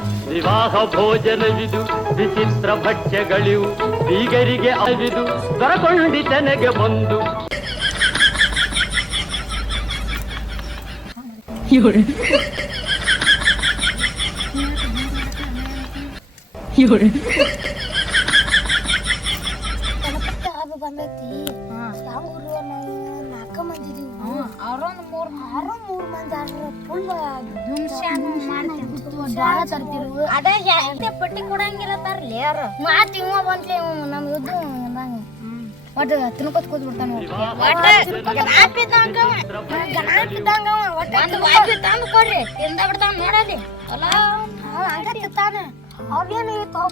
ವಿವಾಹ ಭೋಜನವಿದು ವಿಚಿತ್ರ ಭಕ್ಷ್ಯಗಳಿವು ಬೀಗರಿಗೆ ಅವಿದು ದೊರಕೊಂಡಿತನೆಗೆ ಬಂದು. 有 ಅವ್ರೊಂದ್ ಮೂರ್ ಆರು ಮೂರ್ ಮಂದಿ ಆಡ್ರ ಫುಲ್ ಜ್ವಾಳ ತರ್ತಿರು ಅದೇ ಪಟ್ಟಿ ಕೊಡಂಗಿಲ್ಲ ತರ್ಲಿ ಯಾರು ಮಾತ್ ಇವ ಬಂದ್ಲಿ ನಮ್ ಇದು ನಂಗ ಒಟ್ಟು ತಿನ್ಕೋತ್ ಕೂತ್ ಬಿಡ್ತಾನ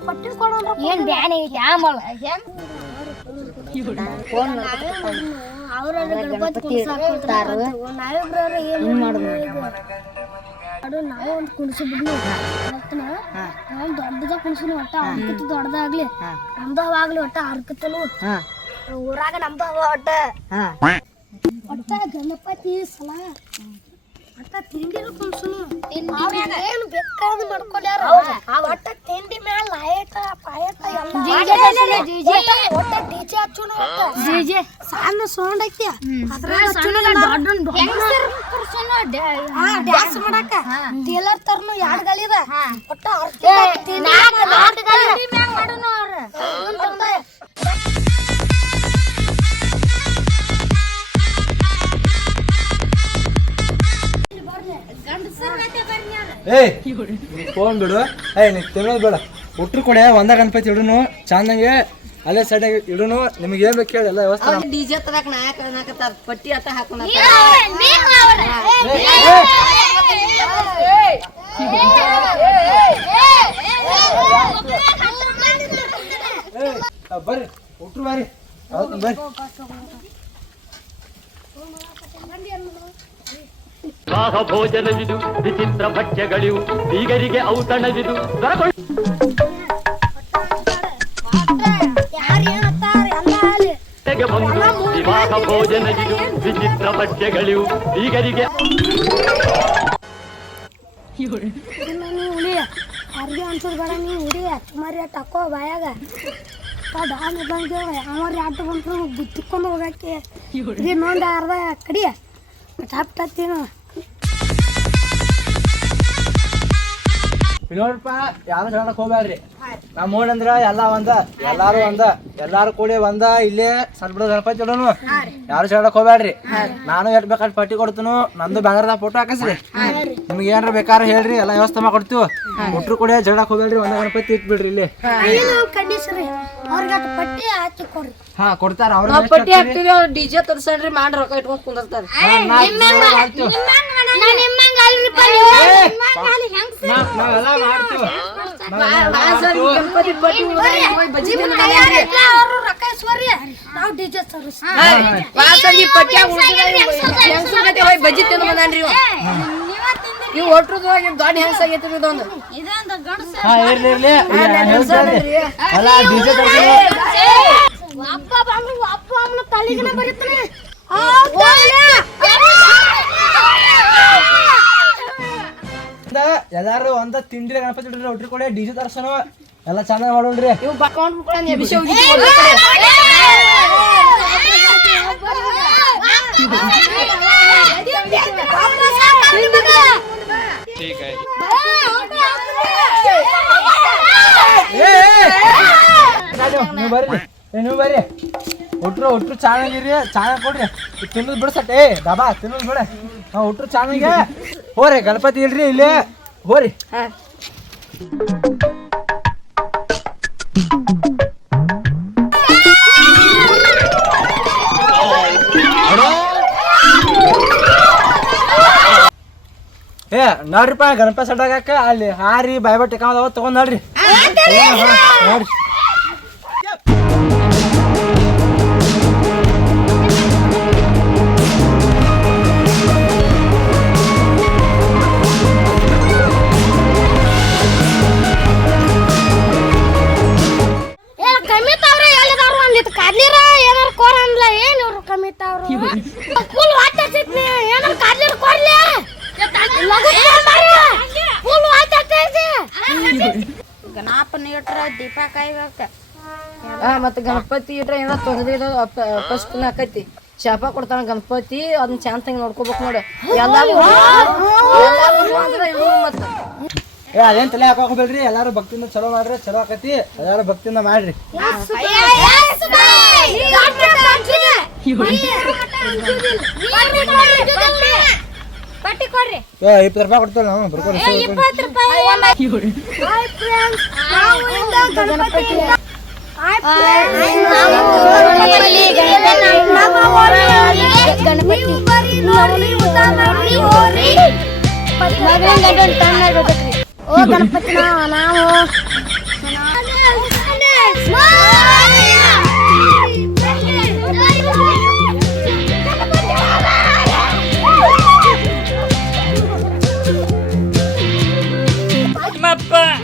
ಪಟ್ಟಿ ಕೊಡೋದ್ರ ಏನ್ ಬ್ಯಾನ್ ಐತಿ ಆಮಳ ಹೆಂಗ್ 有人， ಅವ್ರ ಗಣಪತಿ ನಾವಿಬ್ರವ್ರ ಏನು ಮಾಡುದು ನಾವೇ ಒಂದು ಕುಣಿಸಿ ಬಿಡ್ಲಿ ಮತ್ತನ ನಾವು ದೊಡ್ಡದ ಕುಣಿಸಿನ ಒಟ್ಟ ಅರ್ಕತ್ತು ದೊಡ್ಡದಾಗ್ಲಿ ನಮ್ದವಾಗ್ಲಿ ಒಟ್ಟ ಅರ್ಕತ್ತಲು ಊರಾಗ ನಮ್ದವ ಒಟ್ಟ. ಒಟ್ಟ ಗಣಪತಿ ಸಲ. ಒಟ್ಟ ತಿಂಡಿನ ಕುಣಿಸುನು. ಏನು ಬೇಕಾದ ಮಾಡ್ಕೊಂಡ್ಯಾರ. ಆ ಒಟ್ಟ ತಿಂಡಿ ಮ್ಯಾಲ ಲಾಯಟ ಪಾಯಟ ಎಲ್ಲ ಒಟ್ಟ ಡಿಜೆ ಹಚ್ಚುನು ಒಟ್ಟ. ಸಣ್ಣ ಸೌಂಡ್ ಐತಿ. ಡ್ಯಾನ್ಸ್ ಮಾಡಾಕ. ಟೇಲರ್ ತರ್ನು ಎರಡ್ ಗಳಿದ ಒಟ್ಟ ಏಯ್ ಫೋನ್ ಬಿಡು. ಏಯ್ ನೀ ತಿನ್ನೋದು ಬೇಡ. ಹುಟ್ರು ಕೊಡೆ ಒಂದ ಗಣಪತಿ ಇಡುನು. ಚಂದಂಗೆ ಅಲ್ಲೇ ಸಡೆ ಇಡುನು ನಿಮ್ಗೆ ಏನ್ ಬೇಕು ಹೇಳಿ ಎಲ್ಲ ವ್ಯವಸ್ಥೆ ಡಿಜೆ ತರಕ ನಾಯಕ ಅನ್ನಕತ್ತಾರ ಪಟ್ಟಿ ಅಂತ. ಹಾಕೋಣ ಬರ್ರಿ ಹುಟ್ರು ಬರ್ರಿ ಹೌದು ಬರ್ರಿ. ವಿವಾಹ ಭೋಜನವಿದು ವಿಚಿತ್ರ ಭಕ್ಷ್ಯಗಳಿವು ಬೀಗರಿಗೆ ಔತಣವಿದು ದೊರಕೊಂಡ ವಿರಹ ಭೋಜನ ಇದು ವಿಚಿತ್ರ ಪಠ್ಯಗಳಿವು. ಈಗರಿಗೆ ಉಳಿಯ ಅರ್ಗೆ ಅನ್ಸರ್ ಬೇಡ ನೀ ಉಳಿಯ ಸುಮಾರು ಟಕ್ಕೋ ಬಾಯಾಗ. ದಾನ ಬಂದು ಯಾವ್ರ ಆಟ ಬಂದ್ರು ಗುತ್ತಿಕೊಂಡು ಹೋಗಕ್ಕೆ. ಇದು ಅರ್ಧ ಕಡಿಯ ಟಪ್ ಟತ್ತೇನು ನೋಡ್ರಪ್ಪ ಯಾರು ಸಣ್ಣಕ್ ಹೋಗ್ಬೇಡ್ರಿ ನಮ್ಮ ಓಣಂದ್ರ ಎಲ್ಲ ಒಂದ ಎಲ್ಲಾರು ಒಂದ ಎಲ್ಲಾರು ಕೂಡಿ ಒಂದ ಇಲ್ಲೇ ಸಣ್ಣ ಗಣಪತಿ ಇಡೋನು ಯಾರು ಸಣ್ಣಕ್ ಹೋಗ್ಬೇಡ್ರಿ ನಾನು ಎಟ್ ಬೇಕಾದ್ರೆ ಪಟ್ಟಿ ಕೊಡ್ತನು ನಂದು ಬ್ಯಾನರ್ದಾಗ ಫೋಟೋ ಹಾಕಸ್ರಿ. ನಿಮ್ಗೆ ಏನಾರ ಬೇಕಾದ್ರೆ ಹೇಳ್ರಿ ಎಲ್ಲ ವ್ಯವಸ್ಥೆ ಮಾಡ್ಕೊಡ್ತೀವಿ ಹುಟ್ರು ಕೂಡ ಜಡಕ್ ಹೋಗ್ಬೇಡ್ರಿ ಒಂದ ಗಣಪತಿ ಇಟ್ಬಿಡ್ರಿ ಇಲ್ಲಿ. ಹಾ ಕೊಡ್ತಾರ ಅವ್ರ ಪಟ್ಟಿ ಹಾಕ್ತಿವಿ ಅವ್ರು ಡಿಜೆ ತರ್ಸನ್ರಿ ಮಾಡಿ ರೊಕ್ಕ ಇಟ್ಕೊಂಡ್ ಕುಂದಿರ್ತಾರ. ಗಣಪತಿ ಪಟ್ಟಿ ಬಜ್ಜಿ ಅವರು ರೊಕ್ಕ ನಾವು ಡಿಜೆ ಸರ್ವಿಸ್ ವಾಸಂಗಿ ಪಟ್ಟಿ ಹೆಂಗಸರ ಗತಿ ಹೋಗಿ ಬಜ್ಜಿ ತಿಂದು ಬಂದಾನ್ರಿ ಇವ ಇವ್ ಒಟ್ರದ್ದು ದೊಡ್ಡ ಹೆಂಗಸ ಆಗೈತಿ ಇದೊಂದು ಹಾ ಇರ್ಲಿ ಇರ್ಲಿ. ಹೇಳ್ತಾರೆ ಎಲ್ಲ ಡಿಜೆ ಅಪ್ಪ ಬಂದ್ರು ಅಪ್ಪ ಅಮ್ಮನ ತಲೆಗಿನ ಬರೀತಾನೆ. ಎಲ್ಲಾರು ಒಂದ ತಿಂಡಿ ಗಣಪತಿ ಹೊಟ್ಟಿ ಒಟ್ರಿ ಕೊಡಿ ಡಿಜೆ ತರ್ಸನು. ಎಲ್ಲ ಚೆನ್ನಾಗಿ ಮಾಡೋಣ್ರಿ ಇವ್ ಬಕ್ಕೊಂಡ್ ಬಿಟ್ಕೊಂಡು ಎಬಿಸಿ ಹೋಗಿ ನೀವು ಬರ್ರಿ ಏ, ನೀವು ಬರ್ರಿ ಒಟ್ರು ಒಟ್ರು ಚೆನ್ನಾಗಿರಿ ಚೆನ್ನಾಗಿ ಕೊಡ್ರಿ ತಿನ್ನೋದು ಬಿಡ್ಸಟ್ ಏ ಬಾಬಾ ತಿನ್ನೋದು ಬಿಡ ಹಾ ಒಟ್ರು ಚೆನ್ನಾಗಿ ಹೋರಿ ಗಣಪತಿ ಇಲ್ರಿ ಇಲ್ಲಿ ಹೋರಿ ಏ ನೋಡ್ರಿಪ್ಪ ಗಣಪತಿ ಸಡಗಾಕ ಅಲ್ಲಿ ಹಾರಿ ಬಾಯ್ಬಾ ಟಿಕಾವ್ ತಗೊಂಡ್ ನೋಡ್ರಿ. ನೋಡ್ರಿ. ಇಟ್ರ ದೀಪ ಕಾಯ್ಬೇಕ ಹಾ ಮತ್ತೆ ಗಣಪತಿ ಇಟ್ರ ಏನೋ ತೊಂದ್ರೆ ಫಸ್ಟ್ ಆಕೈತಿ ಶಾಪ ಕೊಡ್ತಾನ ಗಣಪತಿ ಅದನ್ನ ಹಂಗ ನೋಡ್ಕೋಬೇಕು ನೋಡು ಎಲ್ಲ ಅದೇನ್ ತಲೆ ಹಾಕೋಬೇಡ್ರಿ ಎಲ್ಲಾರು ಭಕ್ತಿಯಿಂದ ಚಲೋ ಮಾಡ್ರಿ ಚಲೋ ಆಕತಿ ಎಲ್ಲಾರು ಭಕ್ತಿಯಿಂದ ಮಾಡ್ರಿ ಪಟ್ಟಿ ಕೊಡ್ರಿ. ಏ ಇಪ್ಪತ್ತು ರೂಪಾಯಿ ಕೊಡ್ತೇವೆ ನಾವು? ಬರ್ಕೊಡಿ. ಇಪ್ಪತ್ತು ರೂಪಾಯಿ ಗಣಪತಿ ನಾವು. ನಾವು ತಿಮ್ಮಪ್ಪ